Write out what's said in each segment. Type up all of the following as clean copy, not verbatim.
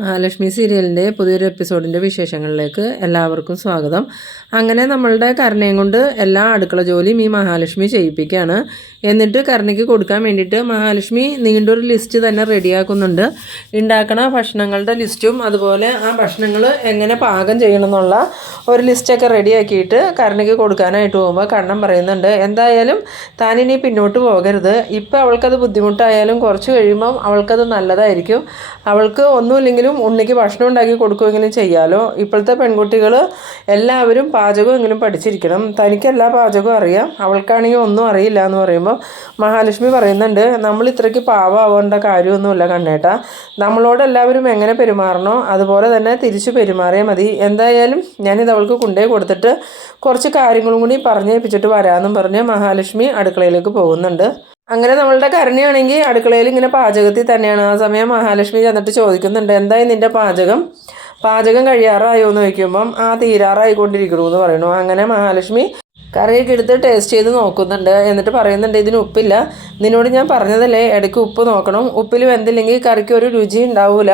മഹാലക്ഷ്മി സീരിയലിൻ്റെ പുതിയൊരു എപ്പിസോഡിൻ്റെ വിശേഷങ്ങളിലേക്ക് എല്ലാവർക്കും സ്വാഗതം. അങ്ങനെ നമ്മളുടെ കരുണയും കൊണ്ട് എല്ലാ അടുക്കള ജോലിയും ഈ മഹാലക്ഷ്മി ചെയ്യിപ്പിക്കുകയാണ്. എന്നിട്ട് കരുണയ്ക്ക് കൊടുക്കാൻ വേണ്ടിയിട്ട് മഹാലക്ഷ്മി നീണ്ടൊരു ലിസ്റ്റ് തന്നെ റെഡിയാക്കുന്നുണ്ട്. ഉണ്ടാക്കണ ഭക്ഷണങ്ങളുടെ ലിസ്റ്റും അതുപോലെ ആ ഭക്ഷണങ്ങൾ എങ്ങനെ പാകം ചെയ്യണം എന്നുള്ള ഒരു ലിസ്റ്റൊക്കെ റെഡിയാക്കിയിട്ട് കരുണയ്ക്ക് കൊടുക്കാനായിട്ട് പോകുമ്പോൾ കണ്ണൻ പറയുന്നുണ്ട്, എന്തായാലും താനിനി പിന്നോട്ട് പോകരുത്. ഇപ്പം അവൾക്കത് ബുദ്ധിമുട്ടായാലും കുറച്ച് കഴിയുമ്പം അവൾക്കത് നല്ലതായിരിക്കും. അവൾക്ക് ഒന്നുമില്ലെങ്കിൽ ഉണ്ണിക്ക് ഭക്ഷണം ഉണ്ടാക്കി കൊടുക്കുമെങ്കിലും ചെയ്യാമല്ലോ. ഇപ്പോഴത്തെ പെൺകുട്ടികൾ എല്ലാവരും പാചകമെങ്കിലും പഠിച്ചിരിക്കണം. തനിക്ക് എല്ലാ പാചകവും അറിയാം, അവൾക്കാണെങ്കിൽ ഒന്നും അറിയില്ല എന്ന് പറയുമ്പോൾ മഹാലക്ഷ്മി പറയുന്നുണ്ട്, നമ്മൾ ഇത്രയ്ക്ക് പാവമാവേണ്ട കാര്യമൊന്നുമില്ല കണ്ണേട്ടാ. നമ്മളോട് എല്ലാവരും എങ്ങനെ പെരുമാറണോ അതുപോലെ തന്നെ തിരിച്ചു പെരുമാറിയാൽ മതി. എന്തായാലും ഞാനിത് അവൾക്ക് കൊണ്ടേ കൊടുത്തിട്ട് കുറച്ച് കാര്യങ്ങളും കൂടി പറഞ്ഞേൽപ്പിച്ചിട്ട് വരാമെന്നും പറഞ്ഞ് മഹാലക്ഷ്മി അടുക്കളയിലേക്ക് പോകുന്നുണ്ട്. അങ്ങനെ നമ്മളുടെ കരുണയാണെങ്കിൽ അടുക്കളയിൽ ഇങ്ങനെ പാചകത്തിൽ തന്നെയാണ്. ആ സമയം മഹാലക്ഷ്മി ചെന്നിട്ട് ചോദിക്കുന്നുണ്ട്, എന്തായി നിൻ്റെ പാചകം കഴിയാറായോ എന്ന് ചോദിക്കുമ്പം തീരാറായിക്കൊണ്ടിരിക്കണു എന്ന് പറയണു. അങ്ങനെ മഹാലക്ഷ്മി കറിയൊക്കെ എടുത്ത് ടേസ്റ്റ് ചെയ്ത് നോക്കുന്നുണ്ട്. എന്നിട്ട് പറയുന്നുണ്ട്, ഇതിന് ഉപ്പില്ല. നിന്നോട് ഞാൻ പറഞ്ഞതല്ലേ ഇടയ്ക്ക് ഉപ്പ് നോക്കണം. ഉപ്പിൽ വെന്തില്ലെങ്കിൽ കറിക്ക് ഒരു രുചി ഉണ്ടാവില്ല.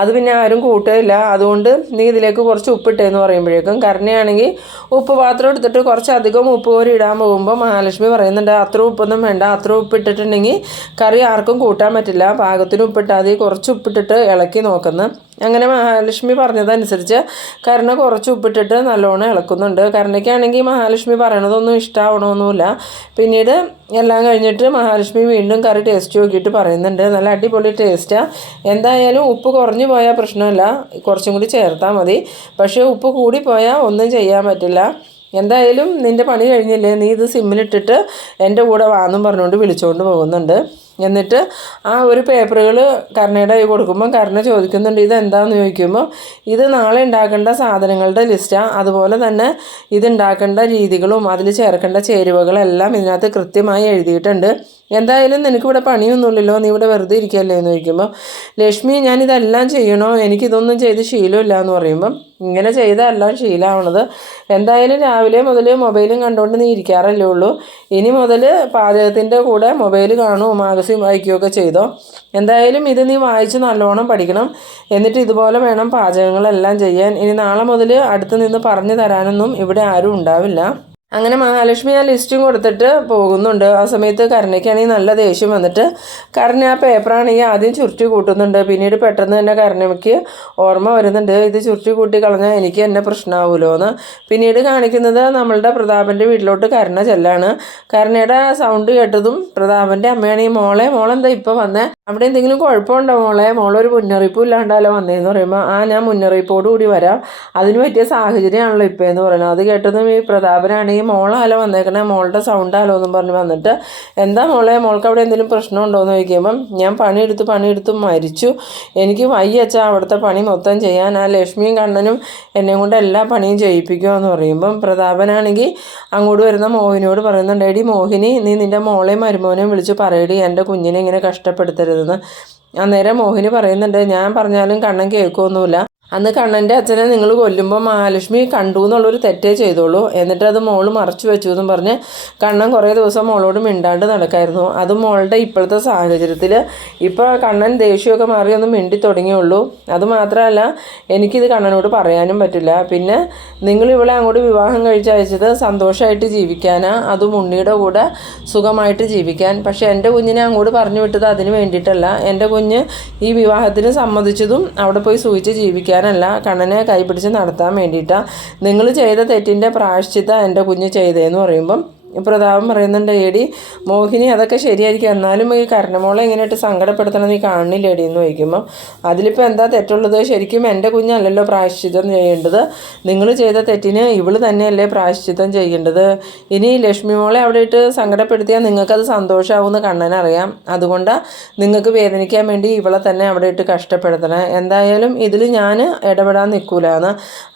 അത് പിന്നെ ആരും കൂട്ടുകയില്ല. അതുകൊണ്ട് നീ ഇതിലേക്ക് കുറച്ച് ഉപ്പിട്ടേന്ന് പറയുമ്പോഴേക്കും കരുണയാണെങ്കിൽ ഉപ്പ് പാത്രം എടുത്തിട്ട് കുറച്ചധികം ഉപ്പ് കോരി ഇടാൻ പോകുമ്പോൾ മഹാലക്ഷ്മി പറയുന്നുണ്ട്, അത്ര ഉപ്പൊന്നും വേണ്ട. അത്ര ഉപ്പിട്ടിട്ടുണ്ടെങ്കിൽ കറി ആർക്കും കൂട്ടാൻ പറ്റില്ല. പാകത്തിന് ഉപ്പിട്ടാൽ മതി. കുറച്ച് ഉപ്പിട്ടിട്ട് ഇളക്കി നോക്കുന്നു. അങ്ങനെ മഹാലക്ഷ്മി പറഞ്ഞതനുസരിച്ച് കരുണ കുറച്ച് ഉപ്പിട്ടിട്ട് നല്ലോണം ഇളക്കുന്നുണ്ട്. കരുണയ്ക്കാണെങ്കിൽ മഹാലക്ഷ്മി പറയണതൊന്നും ഇഷ്ടമാവണമെന്നില്ല. പിന്നീട് എല്ലാം കഴിഞ്ഞിട്ട് മഹാലക്ഷ്മി വീണ്ടും കറി ടേസ്റ്റ് നോക്കിയിട്ട് പറയുന്നുണ്ട്, നല്ല അടിപൊളി ടേസ്റ്റാണ്. എന്തായാലും ഉപ്പ് കുറഞ്ഞു പോയാൽ പ്രശ്നമില്ല, കുറച്ചും കൂടി ചേർത്താൽ മതി. പക്ഷേ ഉപ്പ് കൂടി പോയാൽ ഒന്നും ചെയ്യാൻ പറ്റില്ല. എന്തായാലും നിൻ്റെ പണി കഴിഞ്ഞില്ലേ, നീ ഇത് സിമ്മിലിട്ടിട്ട് എൻ്റെ കൂടെ വാന്നും പറഞ്ഞുകൊണ്ട് വിളിച്ചുകൊണ്ട് പോകുന്നുണ്ട്. എന്നിട്ട് ആ ഒരു പേപ്പറുകൾ കരുണയുടെ കൈ കൊടുക്കുമ്പോൾ കരുണ ചോദിക്കുന്നുണ്ട്, ഇതെന്താണെന്ന് ചോദിക്കുമ്പോൾ ഇത് നാളെ ഉണ്ടാക്കേണ്ട സാധനങ്ങളുടെ ലിസ്റ്റാണ്. അതുപോലെ തന്നെ ഇതുണ്ടാക്കേണ്ട രീതികളും അതിൽ ചേർക്കേണ്ട ചേരുവകളെല്ലാം ഇതിനകത്ത് കൃത്യമായി എഴുതിയിട്ടുണ്ട്. എന്തായാലും നിനക്കിവിടെ പണിയൊന്നുമില്ലല്ലോ, നീ ഇവിടെ വെറുതെ ഇരിക്കുകയല്ലേ എന്ന് ചോദിക്കുമ്പോൾ ലക്ഷ്മി, ഞാനിതെല്ലാം ചെയ്യണോ, എനിക്കിതൊന്നും ചെയ്ത് ശീലമില്ല എന്ന് പറയുമ്പം ഇങ്ങനെ ചെയ്താലെല്ലാം ശീലമാവണത്. എന്തായാലും രാവിലെ മുതൽ മൊബൈലും കണ്ടുകൊണ്ട് നീ ഇരിക്കാറല്ലേ ഉള്ളൂ. ഇനി മുതൽ പാചകത്തിൻ്റെ കൂടെ മൊബൈൽ കാണുമോ മാഗസിൻ വായിക്കുകയൊക്കെ ചെയ്തോ. എന്തായാലും ഇത് നീ വായിച്ച് നല്ലോണം പഠിക്കണം. എന്നിട്ട് ഇതുപോലെ വേണം പാചകങ്ങളെല്ലാം ചെയ്യാൻ. ഇനി നാളെ മുതൽ അടുത്ത് നിന്ന് പറഞ്ഞു തരാനൊന്നും ഇവിടെ ആരും ഉണ്ടാവില്ല. അങ്ങനെ മഹാലക്ഷ്മി ആ ലിസ്റ്റും കൊടുത്തിട്ട് പോകുന്നുണ്ട്. ആ സമയത്ത് കരുണയ്ക്കാണെങ്കിൽ നല്ല ദേഷ്യം വന്നിട്ട് കരുണ ആ പേപ്പറാണെങ്കിൽ ആദ്യം ചുരുട്ടി കൂട്ടുന്നുണ്ട്. പിന്നീട് പെട്ടെന്ന് തന്നെ കരുണയ്ക്ക് ഓർമ്മ വരുന്നുണ്ട്, ഇത് ചുരുട്ടി കൂട്ടി കളഞ്ഞാൽ എനിക്ക് തന്നെ പ്രശ്നമാവുമല്ലോ എന്ന്. പിന്നീട് കാണിക്കുന്നത് നമ്മളുടെ പ്രതാപൻ്റെ വീട്ടിലോട്ട് കരുണ ചെല്ലാണ്. കരുണയുടെ സൗണ്ട് കേട്ടതും പ്രതാപൻ്റെ അമ്മയാണെങ്കിൽ മോളെന്താ ഇപ്പോൾ വന്നേ, അവിടെ എന്തെങ്കിലും കുഴപ്പമുണ്ടോ മോളൊരു മുന്നറിയിപ്പും ഇല്ലാണ്ടല്ലോ വന്നേന്ന് പറയുമ്പോൾ ഞാൻ മുന്നറിയിപ്പോട് കൂടി വരാം, അതിന് പറ്റിയ സാഹചര്യമാണല്ലോ ഇപ്പോൾ എന്ന് പറയുന്നത്. അത് കേട്ടതും ഈ പ്രതാപനാണെങ്കിൽ മോളാലോ വന്നേക്കണേ, മോളുടെ സൗണ്ടാലോ എന്നും പറഞ്ഞ് വന്നിട്ട് എന്താ മോൾക്ക് അവിടെ എന്തെങ്കിലും പ്രശ്നമുണ്ടോ എന്ന് ചോദിക്കുമ്പം ഞാൻ പണിയെടുത്ത് മരിച്ചു, എനിക്ക് വയ്യച്ചാ അവിടുത്തെ പണി മൊത്തം ചെയ്യാൻ. ആ ലക്ഷ്മിയും കണ്ണനും എന്നെ കൊണ്ട് എല്ലാ പണിയും ചെയ്യിപ്പിക്കുമോ എന്ന് പറയുമ്പം പ്രതാപനാണെങ്കിൽ അങ്ങോട്ട് വരുന്ന മോഹിനിയോട് പറയുന്നുണ്ട്, എടി മോഹിനി, നീ നിൻ്റെ മോളെയും മരുമോനെയും വിളിച്ച് പറയടി എൻ്റെ കുഞ്ഞിനെ ഇങ്ങനെ കഷ്ടപ്പെടുത്തരുതെന്ന്. അന്നേരം മോഹിനി പറയുന്നുണ്ട്, ഞാൻ പറഞ്ഞാലും കണ്ണൻ കേൾക്കുമൊന്നുമില്ല. അന്ന് കണ്ണൻ്റെ അച്ഛനെ നിങ്ങൾ കൊല്ലുമ്പോൾ മഹാലക്ഷ്മി കണ്ടു എന്നുള്ളൊരു തെറ്റേ ചെയ്തോളൂ, എന്നിട്ട് അത് മോള് മറച്ചു വെച്ചു എന്നും പറഞ്ഞ് കണ്ണൻ കുറേ ദിവസം മോളോട് മിണ്ടാണ്ട് നടക്കായിരുന്നു. അത് മോളുടെ ഇപ്പോഴത്തെ സാഹചര്യത്തിൽ ഇപ്പോൾ കണ്ണൻ ദേഷ്യമൊക്കെ മാറി ഒന്ന് മിണ്ടി തുടങ്ങിയുള്ളൂ. അതുമാത്രമല്ല എനിക്കിത് കണ്ണനോട് പറയാനും പറ്റില്ല. പിന്നെ നിങ്ങൾ ഇവളെ അങ്ങോട്ട് വിവാഹം കഴിച്ച് അയച്ചത് സന്തോഷമായിട്ട് ജീവിക്കാനാ, അതും ഉണ്ണിയുടെ കൂടെ സുഖമായിട്ട് ജീവിക്കാൻ. പക്ഷേ എൻ്റെ കുഞ്ഞിനെ അങ്ങോട്ട് പറഞ്ഞു വിട്ടത് അതിന് വേണ്ടിയിട്ടല്ല. എൻ്റെ കുഞ്ഞ് ഈ വിവാഹത്തിന് സമ്മതിച്ചതും അവിടെ പോയി സൂചിച്ച് ജീവിക്കാൻ ല്ല, കണ്ണനെ കൈപിടിച്ച് നടത്താൻ വേണ്ടിയിട്ടാണ്. നിങ്ങൾ ചെയ്ത തെറ്റിൻ്റെ പ്രായശ്ചിത്തം എൻ്റെ കുഞ്ഞ് ചെയ്തതെന്ന് പറയുമ്പം പ്രതാപം പറയുന്നുണ്ട്, എടി മോഹിനി അതൊക്കെ ശരിയായിരിക്കും, എന്നാലും ഈ കരുണമോളെ ഇങ്ങനെയായിട്ട് സങ്കടപ്പെടുത്തണം നീ കാണില്ലേടി എന്ന് ചോദിക്കുമ്പം അതിലിപ്പോൾ എന്താ തെറ്റുള്ളത്, ശരിക്കും എൻ്റെ കുഞ്ഞല്ലല്ലോ പ്രായശ്ചിത്തം ചെയ്യേണ്ടത്, നിങ്ങൾ ചെയ്ത തെറ്റിന് ഇവള് തന്നെയല്ലേ പ്രായശ്ചിത്തം ചെയ്യേണ്ടത്. ഇനി ലക്ഷ്മി മോളെ അവിടെ ഇട്ട് സങ്കടപ്പെടുത്തിയാൽ നിങ്ങൾക്കത് സന്തോഷമാവുമെന്ന് കണ്ണനറിയാം. അതുകൊണ്ടാണ് നിങ്ങൾക്ക് വേദനിക്കാൻ വേണ്ടി ഇവളെ തന്നെ അവിടെ ഇട്ട് കഷ്ടപ്പെടുത്തണം. എന്തായാലും ഇതിൽ ഞാൻ ഇടപെടാൻ നിൽക്കൂലെന്ന്.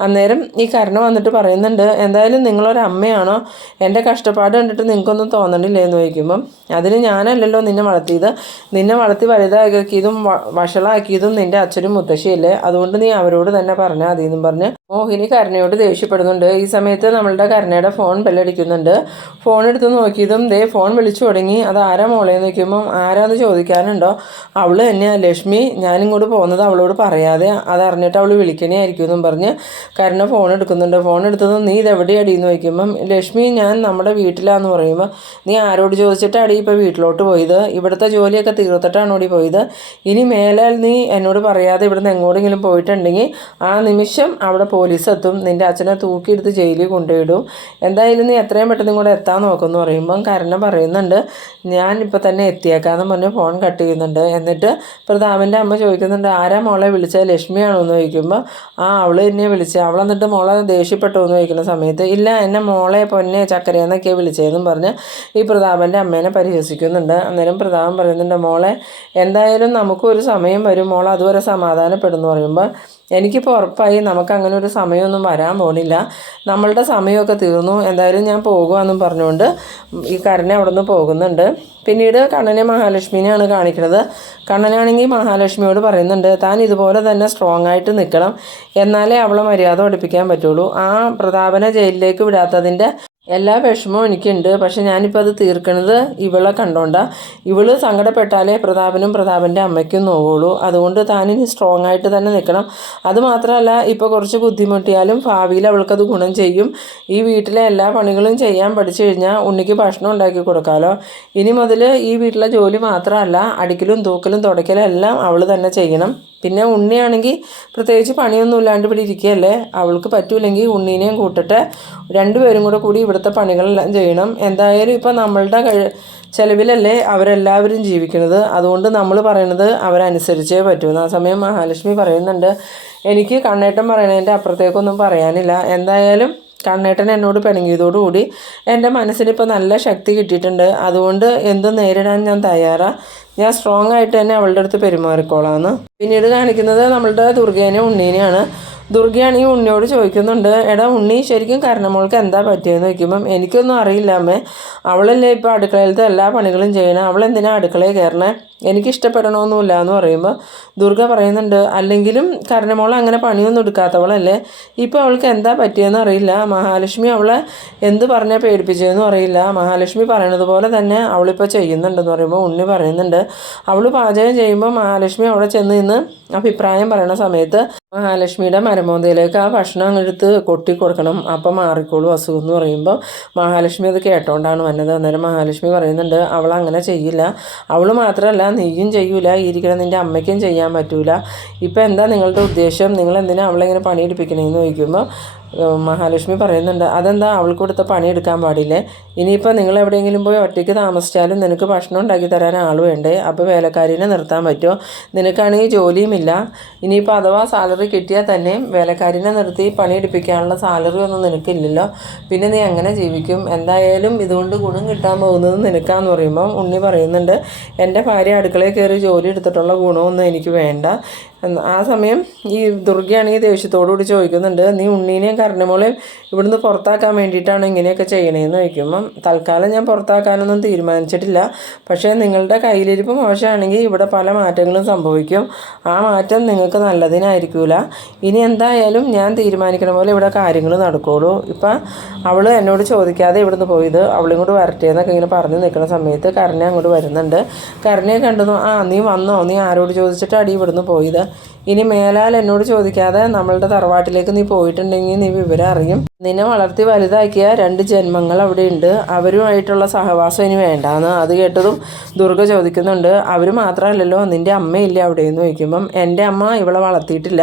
അന്നേരം ഈ കരുണ വന്നിട്ട് പറയുന്നുണ്ട്, എന്തായാലും നിങ്ങളൊരമ്മയാണോ, എൻ്റെ കഷ്ടപ്പാട് കണ്ടിട്ട് നിങ്ങൾക്കൊന്നും തോന്നണില്ലേ എന്ന് ചോദിക്കുമ്പം അതിന് ഞാനല്ലല്ലോ നിന്നെ വളർത്തിയത്, നിന്നെ വളർത്തി വലുതാക്കിയതും വഷളാക്കിയതും നിൻ്റെ അച്ഛനും മുത്തശ്ശിയല്ലേ, അതുകൊണ്ട് നീ അവരോട് തന്നെ പറഞ്ഞാൽ മതി എന്നും പറഞ്ഞ് മോഹിനി കരുണയോട് ദേഷ്യപ്പെടുന്നുണ്ട്. ഈ സമയത്ത് നമ്മളുടെ കരുണയുടെ ഫോൺ ബെല്ലടിക്കുന്നുണ്ട്. ഫോൺ എടുത്ത് നോക്കിയതും ഫോൺ വിളിച്ചു തുടങ്ങി. അത് ആരാ മോളേന്ന് നോക്കുമ്പം ആരാന്ന് ചോദിക്കാനുണ്ടോ, അവൾ തന്നെയാണ് ലക്ഷ്മി, ഞാനിങ്ങോട്ട് പോകുന്നത് അവളോട് പറയാതെ അതറിഞ്ഞിട്ട് അവൾ വിളിക്കണേ ആയിരിക്കും എന്നും പറഞ്ഞ് കരുണ ഫോൺ എടുക്കുന്നുണ്ട്. ഫോൺ എടുത്തതും നീ ഇതെവിടെയടിയെന്ന് ചോദിക്കുമ്പം ലക്ഷ്മി ഞാൻ നമ്മുടെ വീട്ടിലാന്ന് പറയുമ്പോൾ നീ ആരോട് ചോദിച്ചിട്ടാണ് ഇപ്പോൾ വീട്ടിലോട്ട് പോയത്, ഇവിടുത്തെ ജോലിയൊക്കെ തീർത്തിട്ടാണ് ഓടി പോയത്, ഇനി മേലാൽ നീ എന്നോട് പറയാതെ ഇവിടുന്ന് എങ്ങോട്ടെങ്കിലും പോയിട്ടുണ്ടെങ്കിൽ ആ നിമിഷം അവിടെ പോലീസ് എത്തും, നിൻ്റെ അച്ഛനെ തൂക്കിയെടുത്ത് ജയിലിൽ കൊണ്ടുപോയിടും, എന്തായാലും നീ എത്രയും പെട്ടെന്ന് കൂടെ എത്താൻ നോക്കുമെന്ന് പറയുമ്പം കരുണ പറയുന്നുണ്ട് ഞാൻ ഇപ്പോൾ തന്നെ എത്തിയേക്കാന്ന് പറഞ്ഞ് ഫോൺ കട്ട് ചെയ്യുന്നുണ്ട്. എന്നിട്ട് പ്രതാപൻ്റെ അമ്മ ചോദിക്കുന്നുണ്ട് ആരാ മോളെ വിളിച്ചത്, ലക്ഷ്മിയാണോ എന്ന് ചോദിക്കുമ്പോൾ അവൾ എന്നെ വിളിച്ചത്, അവൾ എന്നിട്ട് മോളെ ദേഷ്യപ്പെട്ടോ എന്ന് ചോദിക്കുന്ന സമയത്ത് ഇല്ല എന്നെ മോളെ പൊന്നെ ചക്കരയെന്നൊക്കെയാണ് വിളിച്ചതെന്നും പറഞ്ഞ് ഈ പ്രതാപൻ്റെ അമ്മേനെ പരിഹസിക്കുന്നുണ്ട്. അന്നേരം പ്രതാപൻ പറയുന്നുണ്ട് മോളെ എന്തായാലും നമുക്കൊരു സമയം വരും, മോൾ അതുവരെ സമാധാനപ്പെടുന്നു പറയുമ്പോൾ എനിക്കിപ്പോൾ ഉറപ്പായി നമുക്ക് അങ്ങനെ ഒരു സമയമൊന്നും വരാൻ പോണില്ല, നമ്മളുടെ സമയമൊക്കെ തീർന്നു, എന്തായാലും ഞാൻ പോകുകയെന്നും പറഞ്ഞുകൊണ്ട് ഈ കരുണ അവിടെ നിന്ന് പോകുന്നുണ്ട്. പിന്നീട് കണ്ണനെ മഹാലക്ഷ്മിനെയാണ് കാണിക്കുന്നത്. കണ്ണനാണെങ്കിൽ മഹാലക്ഷ്മിയോട് പറയുന്നുണ്ട് താൻ ഇതുപോലെ തന്നെ സ്ട്രോങ് ആയിട്ട് നിൽക്കണം, എന്നാലേ അവളെ മര്യാദ പഠിപ്പിക്കാൻ പറ്റുള്ളൂ, ആ പ്രതാപനെ ജയിലിലേക്ക് വിടാത്തതിൻ്റെ എല്ലാ വിഷമവും എനിക്കുണ്ട്, പക്ഷെ ഞാനിപ്പോൾ അത് തീർക്കണത് ഇവളെ കണ്ടോണ്ടാണ്, ഇവള് സങ്കടപ്പെട്ടാലേ പ്രതാപനും പ്രതാപൻ്റെ അമ്മയ്ക്കും നോവുള്ളൂ, അതുകൊണ്ട് താനിനി സ്ട്രോങ് ആയിട്ട് തന്നെ നിൽക്കണം, അതുമാത്രമല്ല ഇപ്പോൾ കുറച്ച് ബുദ്ധിമുട്ടിയാലും ഭാവിയിൽ അവൾക്കത് ഗുണം ചെയ്യും, ഈ വീട്ടിലെ എല്ലാ പണികളും ചെയ്യാൻ പഠിച്ചു കഴിഞ്ഞാൽ ഉണ്ണിക്ക് ഭക്ഷണം ഉണ്ടാക്കി കൊടുക്കാമല്ലോ, ഇനി മുതൽ ഈ വീട്ടിലെ ജോലി മാത്രമല്ല അടിക്കലും തൂക്കലും തുടയ്ക്കലും എല്ലാം അവൾ തന്നെ ചെയ്യണം, പിന്നെ ഉണ്ണിയാണെങ്കിൽ പ്രത്യേകിച്ച് പണിയൊന്നും ഇല്ലാണ്ട് ഇവിടെ ഇരിക്കുകയല്ലേ, അവൾക്ക് പറ്റൂലെങ്കിൽ ഉണ്ണീനെയും കൂട്ടിട്ട് രണ്ടുപേരും കൂടി ഇവിടുത്തെ പണികളെല്ലാം ചെയ്യണം, എന്തായാലും ഇപ്പോൾ നമ്മളുടെ ചിലവിലല്ലേ അവരെല്ലാവരും ജീവിക്കുന്നത്, അതുകൊണ്ട് നമ്മൾ പറയണത് അവരനുസരിച്ചേ പറ്റൂ. ആ സമയം മഹാലക്ഷ്മി പറയുന്നുണ്ട് എനിക്ക് കണ്ണേട്ടൻ പറയണതിൻ്റെ അപ്പുറത്തേക്കൊന്നും പറയാനില്ല, എന്തായാലും കണ്ണേട്ടൻ എന്നോട് പിണങ്ങിയതോടുകൂടി എൻ്റെ മനസ്സിനിപ്പോൾ നല്ല ശക്തി കിട്ടിയിട്ടുണ്ട്, അതുകൊണ്ട് എന്തും നേരിടാൻ ഞാൻ തയ്യാറാണ്, ഞാൻ സ്ട്രോങ് ആയിട്ട് തന്നെ അവളുടെ അടുത്ത് പെരുമാറിക്കോളാമെന്ന്. പിന്നീട് കാണിക്കുന്നത് നമ്മളുടെ ദുർഗേനെ ഉണ്ണീനെയാണ്. ദുർഗയാണെങ്കിൽ ഉണ്ണിയോട് ചോദിക്കുന്നുണ്ട് എടാ ഉണ്ണി ശരിക്കും കരുണമോൾക്ക് എന്താ പറ്റിയെന്ന് ചോദിക്കുമ്പം എനിക്കൊന്നും അറിയില്ല അമ്മേ, അവളല്ലേ ഇപ്പോൾ അടുക്കളയിലത്തെ എല്ലാ പണികളും ചെയ്യണേ, അവളെന്തിനാ അടുക്കളയിൽ കയറണേ, എനിക്കിഷ്ടപ്പെടണമെന്നില്ല എന്ന് പറയുമ്പോൾ ദുർഗ പറയുന്നുണ്ട് അല്ലെങ്കിലും കരുണമോൾ അങ്ങനെ പണിയൊന്നും എടുക്കാത്തവളല്ലേ, ഇപ്പോൾ അവൾക്ക് എന്താ പറ്റിയെന്ന് അറിയില്ല, മഹാലക്ഷ്മി അവളെ എന്ത് പറഞ്ഞാൽ പേടിപ്പിച്ചതെന്നും അറിയില്ല, മഹാലക്ഷ്മി പറയണത് പോലെ തന്നെ അവളിപ്പോൾ ചെയ്യുന്നുണ്ടെന്ന് പറയുമ്പോൾ ഉണ്ണി പറയുന്നുണ്ട് അവൾ പാചകം ചെയ്യുമ്പോൾ മഹാലക്ഷ്മി അവിടെ ചെന്ന് നിന്ന് അഭിപ്രായം പറയണ സമയത്ത് മഹാലക്ഷ്മിയുടെ മരമോന്തയിലേക്ക് ആ ഭക്ഷണം അങ്ങെടുത്ത് കൊട്ടി കൊടുക്കണം, അപ്പം മാറിക്കോളും അസുഖം എന്ന് പറയുമ്പോൾ മഹാലക്ഷ്മി അത് കേട്ടോണ്ടാണ് വന്നത്. അന്നേരം മഹാലക്ഷ്മി പറയുന്നുണ്ട് അവൾ അങ്ങനെ ചെയ്യില്ല, അവൾ മാത്രമല്ല നീയും ചെയ്യൂല, ഇരിക്കണം നിൻ്റെ അമ്മയ്ക്കും ചെയ്യാൻ പറ്റൂല, ഇപ്പം എന്താ നിങ്ങളുടെ ഉദ്ദേശം, നിങ്ങൾ എന്തിനാ അവളെ ഇങ്ങനെ പണിയെടുപ്പിക്കണേന്ന് ചോദിക്കുമ്പോൾ മഹാലക്ഷ്മി പറയുന്നുണ്ട് അതെന്താ അവൾക്ക് കൊടുത്ത പണിയെടുക്കാൻ പാടില്ലേ, ഇനിയിപ്പോൾ നിങ്ങൾ എവിടെയെങ്കിലും പോയി ഒറ്റയ്ക്ക് താമസിച്ചാലും നിനക്ക് ഭക്ഷണം ഉണ്ടാക്കി തരാൻ ആൾ വേണ്ടേ, അപ്പോൾ വേലക്കാരിനെ നിർത്താൻ പറ്റുമോ, നിനക്കാണെങ്കിൽ ജോലിയുമില്ല, ഇനിയിപ്പോൾ അഥവാ സാലറി കിട്ടിയാൽ തന്നെയും വേലക്കാരിനെ നിർത്തി പണിയെടുപ്പിക്കാനുള്ള സാലറി ഒന്നും നിനക്കില്ലല്ലോ, പിന്നെ നീ എങ്ങനെ ജീവിക്കും, എന്തായാലും ഇതുകൊണ്ട് ഗുണം കിട്ടാൻ പോകുന്നത് നിനക്കാന്ന് പറയുമ്പോൾ ഉണ്ണി പറയുന്നുണ്ട് എൻ്റെ ഭാര്യ അടുക്കളയിൽ കയറി ജോലി എടുത്തിട്ടുള്ള ഗുണമൊന്നും എനിക്ക് വേണ്ട. ആ സമയം ഈ ദുർഗയാണെങ്കിൽ ദേഷ്യത്തോടുകൂടി ചോദിക്കുന്നുണ്ട് നീ ഉണ്ണീനെയും കരുണമോളെയും ഇവിടുന്ന് പുറത്താക്കാൻ വേണ്ടിയിട്ടാണ് ഇങ്ങനെയൊക്കെ ചെയ്യണേന്ന് ചോദിക്കുമ്പം തൽക്കാലം ഞാൻ പുറത്താക്കാനൊന്നും തീരുമാനിച്ചിട്ടില്ല, പക്ഷേ നിങ്ങളുടെ കയ്യിലിരിപ്പ് മോശമാണെങ്കിൽ ഇവിടെ പല മാറ്റങ്ങളും സംഭവിക്കും, ആ മാറ്റം നിങ്ങൾക്ക് നല്ലതിനായിരിക്കില്ല, ഇനി എന്തായാലും ഞാൻ തീരുമാനിക്കണ പോലെ ഇവിടെ കാര്യങ്ങൾ നടക്കുകയുള്ളൂ, ഇപ്പം അവൾ എന്നോട് ചോദിക്കാതെ ഇവിടുന്ന് പോയത് അവളും കൂടെ വരട്ടെ എന്നൊക്കെ ഇങ്ങനെ പറഞ്ഞു നിൽക്കുന്ന സമയത്ത് കരുണ അങ്ങോട്ട് വരുന്നുണ്ട്. കരുണയെ കണ്ടു നീ വന്നോ, നീ ആരോട് ചോദിച്ചിട്ടാണ് ഇവിടുന്ന് പോയത്, ഇനി മേലാൽ എന്നോട് ചോദിക്കാതെ നമ്മളുടെ തറവാട്ടിലേക്ക് നീ പോയിട്ടുണ്ടെങ്കിൽ നീ വിവരം അറിയും, നിന്നെ വളർത്തി വലുതാക്കിയ 2 ജന്മങ്ങൾ അവിടെ ഉണ്ട്, അവരുമായിട്ടുള്ള സഹവാസം ഇനി വേണ്ടാന്ന്. അത് കേട്ടതും ദുർഗ ചോദിക്കുന്നുണ്ട് അവർ മാത്രമല്ലല്ലോ നിൻ്റെ അമ്മയില്ലേ അവിടെയെന്ന് ചോദിക്കുമ്പം എൻ്റെ അമ്മ ഇവളെ വളർത്തിയിട്ടില്ല,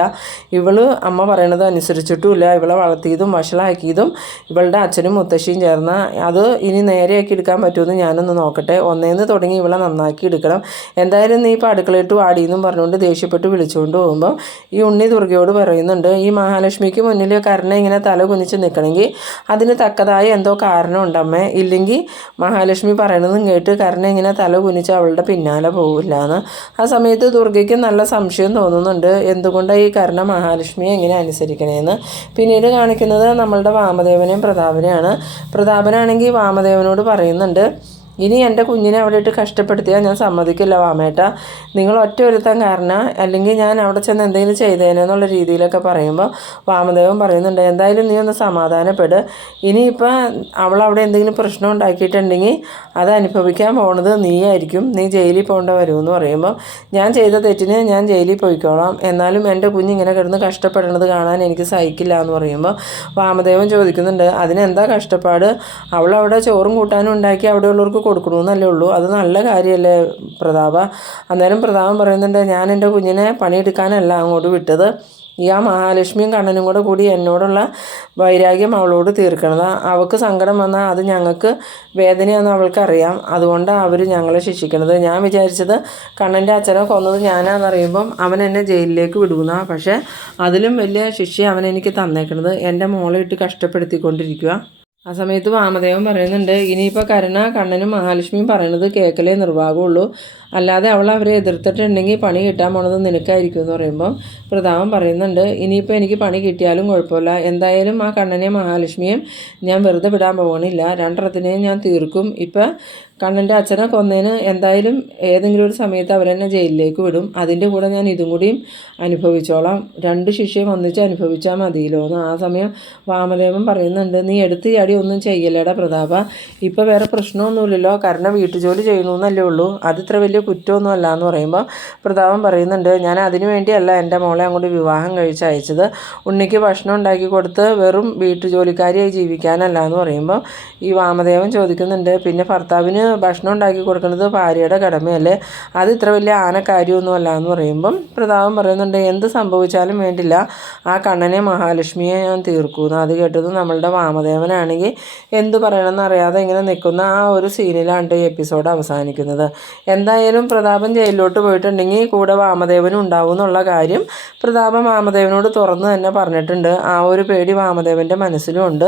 അമ്മ പറയണത് അനുസരിച്ചിട്ടുമില്ല, ഇവളെ വളർത്തിയതും വഷളാക്കിയതും ഇവളുടെ അച്ഛനും മുത്തശ്ശിയും ചേർന്ന, അത് ഇനി നേരെയാക്കി എടുക്കാൻ പറ്റുമെന്ന് ഞാനൊന്ന് നോക്കട്ടെ, ഒന്നേന്ന് തുടങ്ങി ഇവളെ നന്നാക്കി എടുക്കണം, എന്തായാലും നീ ഇപ്പോൾ അടുക്കളയിട്ട് വാടിയെന്നും പറഞ്ഞുകൊണ്ട് ദേഷ്യപ്പെട്ട് വിളിച്ചുകൊണ്ട് പോകുമ്പം ഈ ഉണ്ണി ദുർഗയോട് പറയുന്നുണ്ട് ഈ മഹാലക്ഷ്മിക്ക് മുന്നിൽ കരുണ ഇങ്ങനെ തല കുനിച്ച് നിൽക്കണമെങ്കിൽ അതിന് തക്കതായ എന്തോ കാരണം ഉണ്ടമ്മേ, ഇല്ലെങ്കിൽ മഹാലക്ഷ്മി പറയണതും കേട്ട് കരുണ ഇങ്ങനെ തല കുനിച്ച് അവളുടെ പിന്നാലെ പോകില്ല എന്ന്. ആ സമയത്ത് ദുർഗയ്ക്ക് നല്ല സംശയം തോന്നുന്നുണ്ട് എന്തുകൊണ്ടാണ് ഈ കരുണ മഹാലക്ഷ്മിയെ എങ്ങനെ അനുസരിക്കണേന്ന്. പിന്നീട് കാണിക്കുന്നത് നമ്മളുടെ വാമദേവനെയും പ്രതാപനെയാണ്. പ്രതാപനാണെങ്കിൽ വാമദേവനോട് പറയുന്നുണ്ട് ഇനി എൻ്റെ കുഞ്ഞിനെ അവിടെ ഇട്ട് കഷ്ടപ്പെടുത്തിയാൽ ഞാൻ സമ്മതിക്കില്ല വാമേട്ട. നിങ്ങൾ ഒറ്റ ഒരുത്തൻ കാരണം അല്ലെങ്കിൽ ഞാൻ അവിടെ ചെന്ന് എന്തെങ്കിലും ചെയ്തേനെന്നുള്ള രീതിയിലൊക്കെ പറയുമ്പോൾ വാമദേവൻ പറയുന്നുണ്ട്, എന്തായാലും നീ ഒന്ന് സമാധാനപ്പെട്. ഇനിയിപ്പോൾ അവളവിടെ എന്തെങ്കിലും പ്രശ്നം ഉണ്ടാക്കിയിട്ടുണ്ടെങ്കിൽ അത് അനുഭവിക്കാൻ പോണത് നീയായിരിക്കും. നീ ജയിലിൽ പോകേണ്ട വരുമെന്ന് പറയുമ്പോൾ ഞാൻ ചെയ്ത തെറ്റിന് ഞാൻ ജയിലിൽ പോയിക്കോളാം, എന്നാലും എൻ്റെ കുഞ്ഞിങ്ങനെ കിടന്ന് കഷ്ടപ്പെടുന്നത് കാണാൻ എനിക്ക് സഹിക്കില്ല എന്ന് പറയുമ്പോൾ വാമദേവൻ ചോദിക്കുന്നുണ്ട്, അതിനെന്താ കഷ്ടപ്പാട്? അവളവിടെ ചോറും കൂട്ടാനും ഉണ്ടാക്കി അവിടെയുള്ളവർക്ക് കൊടുക്കണമെന്നല്ലേ ഉള്ളൂ. അത് നല്ല കാര്യമല്ലേ പ്രതാപ? അന്നേരം പ്രതാപൻ പറയുന്നുണ്ട്, ഞാൻ എൻ്റെ കുഞ്ഞിനെ പണിയെടുക്കാനല്ല അങ്ങോട്ട് വിട്ടത്. ആ മഹാലക്ഷ്മിയും കണ്ണനും കൂടി എന്നോടുള്ള വൈരാഗ്യം അവളോട് തീർക്കണത്. അവൾക്ക് സങ്കടം വന്നാൽ അത് ഞങ്ങൾക്ക് വേദനയാണെന്ന് അവൾക്കറിയാം. അതുകൊണ്ടാണ് അവർ ഞങ്ങളെ ശിക്ഷിക്കണത്. ഞാൻ വിചാരിച്ചത് കണ്ണൻ്റെ അച്ഛനെ കൊന്നത് ഞാനാണെന്നറിയുമ്പം അവൻ എന്നെ ജയിലിലേക്ക് വിടുന്ന. പക്ഷേ അതിലും വലിയ ശിക്ഷ അവൻ എനിക്ക് തന്നേക്കണത്. എൻ്റെ മോളെ ഇട്ട് കഷ്ടപ്പെടുത്തിക്കൊണ്ടിരിക്കുക. ആ സമയത്ത് വാമദേവൻ പറയുന്നുണ്ട്, ഇനിയിപ്പോൾ കണ്ണനും മഹാലക്ഷ്മിയും പറയണത് കേൾക്കലേ നിർവാഹമുള്ളൂ, അല്ലാതെ അവരെ എതിർത്തിട്ടുണ്ടെങ്കിൽ പണി കിട്ടാൻ പോണത് നിനക്കായിരിക്കും എന്ന് പറയുമ്പോൾ പ്രതാപൻ പറയുന്നുണ്ട്, ഇനിയിപ്പോൾ എനിക്ക് പണി കിട്ടിയാലും കുഴപ്പമില്ല, എന്തായാലും ആ കണ്ണനെയും മഹാലക്ഷ്മിയും ഞാൻ വെറുതെ വിടാൻ പോകണില്ല, രണ്ടെണ്ണത്തിനെയും ഞാൻ തീർക്കും. ഇപ്പം കണ്ണൻ്റെ അച്ഛനെ കൊന്നതിന് എന്തായാലും ഏതെങ്കിലും ഒരു സമയത്ത് അവരെന്നെ ജയിലിലേക്ക് വിടും. അതിൻ്റെ കൂടെ ഞാൻ ഇതും കൂടിയും അനുഭവിച്ചോളാം. 2 ശിക്ഷയും ഒന്നിച്ച് അനുഭവിച്ചാൽ മതിയല്ലോ എന്ന്. ആ സമയം വാമദേവൻ പറയുന്നുണ്ട്, നീ എടുത്ത് ചാടി ഒന്നും ചെയ്യല്ലേടാ പ്രതാപ. ഇപ്പം വേറെ പ്രശ്നമൊന്നുമില്ലല്ലോ, കാരണം വീട്ടുജോലി ചെയ്യണമെന്നല്ലേ ഉള്ളൂ, അത് ഇത്ര വലിയ കുറ്റമൊന്നും അല്ല എന്ന് പറയുമ്പോൾ പ്രതാപൻ പറയുന്നുണ്ട്, ഞാൻ അതിനു വേണ്ടിയല്ല എൻ്റെ മോളെ അങ്ങോട്ട് വിവാഹം കഴിച്ച് അയച്ചത്. ഉണ്ണിക്ക് ഭക്ഷണം ഉണ്ടാക്കി കൊടുത്ത് വെറും വീട്ടുജോലിക്കാരിയായി ജീവിക്കാനല്ല എന്ന് പറയുമ്പോൾ ഈ വാമദേവൻ ചോദിക്കുന്നുണ്ട്, പിന്നെ ഭർത്താവിന് ഭക്ഷണം ഉണ്ടാക്കി കൊടുക്കുന്നത് ഭാര്യയുടെ കടമയല്ലേ, അത് ഇത്ര വലിയ ആനക്കാര്യമൊന്നുമല്ല എന്ന് പറയുമ്പം പ്രതാപൻ പറയുന്നുണ്ട്, എന്ത് സംഭവിച്ചാലും വേണ്ടില്ല ആ കണ്ണനെ മഹാലക്ഷ്മിയെ ഞാൻ തീർക്കുന്നു. അത് കേട്ടത് നമ്മളുടെ വാമദേവനാണെങ്കിൽ എന്ത് പറയണമെന്ന് അറിയാതെ ഇങ്ങനെ നിൽക്കുന്ന ആ ഒരു സീനിലാണ് ഈ എപ്പിസോഡ് അവസാനിക്കുന്നത്. എന്തായാലും പ്രതാപൻ ജയിലിലോട്ട് പോയിട്ടുണ്ടെങ്കിൽ കൂടെ വാമദേവനും ഉണ്ടാവും എന്നുള്ള കാര്യം പ്രതാപൻ വാമദേവനോട് തുറന്ന് തന്നെ പറഞ്ഞിട്ടുണ്ട്. ആ ഒരു പേടി വാമദേവൻ്റെ മനസ്സിലും ഉണ്ട്.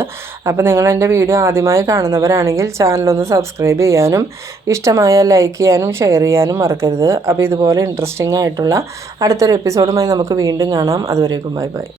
അപ്പോൾ നിങ്ങൾ എൻ്റെ വീഡിയോ ആദ്യമായി കാണുന്നവരാണെങ്കിൽ ചാനലൊന്ന് സബ്സ്ക്രൈബ് ചെയ്യാനും ഇഷ്ടമായാൽ ലൈക്ക് ചെയ്യാനും ഷെയർ ചെയ്യാനും മറക്കരുത്. അപ്പോൾ ഇതുപോലെ ഇൻട്രസ്റ്റിംഗ് ആയിട്ടുള്ള അടുത്തൊരു എപ്പിസോഡുമായി നമുക്ക് വീണ്ടും കാണാം. അതുവരേക്കും ബൈ ബൈ.